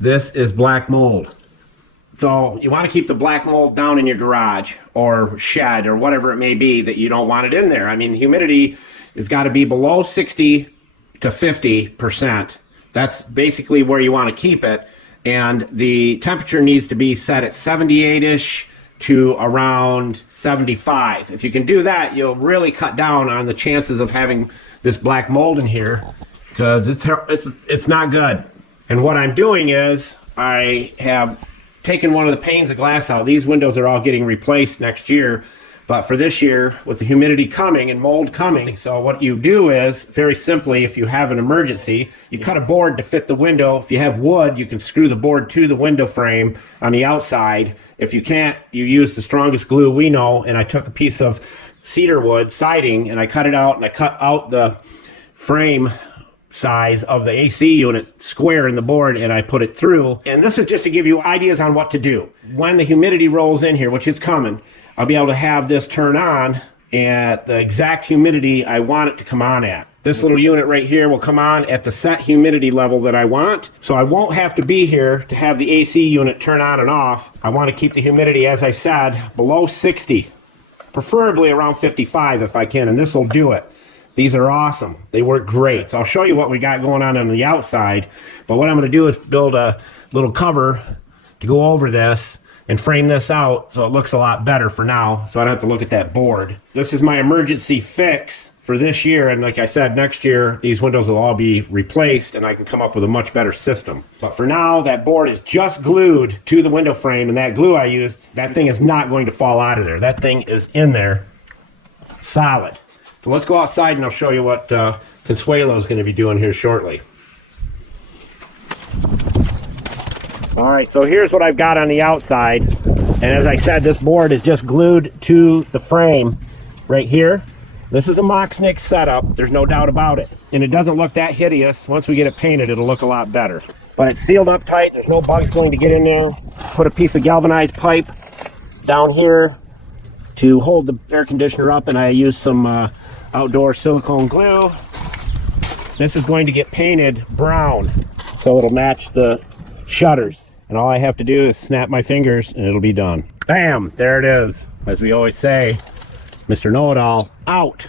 This is black mold. So you want to keep the black mold down in your garage or shed or whatever it may be that you don't want it in there. I mean, humidity has got to be below 60 to 50%. That's basically where you want to keep it. And the temperature needs to be set at 78-ish to around 75. If you can do that, you'll really cut down on the chances of having this black mold in here, because it's not good. And what I'm doing is I have taken one of the panes of glass out. These windows are all getting replaced next year, but for this year, with the humidity coming and mold coming, so what you do is, very simply, if you have an emergency, you cut a board to fit the window. If you have wood, you can screw the board to the window frame on the outside. If you can't, you use the strongest glue we know, and I took a piece of cedar wood siding and I cut it out, and I cut out the frame size of the AC unit square in the board, and I put it through. And this is just to give you ideas on what to do. When the humidity rolls in here, which is coming, I'll be able to have this turn on at the exact humidity I want it to come on at. This little unit right here will come on at the set humidity level that I want, so I won't have to be here to have the AC unit turn on and off. I want to keep the humidity, as I said, below 60, preferably around 55 if I can, and this will do it. These are awesome. They work great. So I'll show you what we got going on the outside. But what I'm going to do is build a little cover to go over this and frame this out so it looks a lot better for now, so I don't have to look at that board. This is my emergency fix for this year, and like I said, next year these windows will all be replaced and I can come up with a much better system. But for now, that board is just glued to the window frame, and that glue I used, that thing is not going to fall out of there. That thing is in there solid. So let's go outside and I'll show you what Consuelo is going to be doing here shortly. All right, so here's what I've got on the outside. And as I said, this board is just glued to the frame right here. This is a Moxnick setup, there's no doubt about it. And it doesn't look that hideous. Once we get it painted, it'll look a lot better. But it's sealed up tight, there's no bugs going to get in there. Put a piece of galvanized pipe down here to hold the air conditioner up, and I use some outdoor silicone glue. This is going to get painted brown so it'll match the shutters, and all I have to do is snap my fingers and it'll be done. Bam, there it is. As we always say, Mr. Know-It-All out.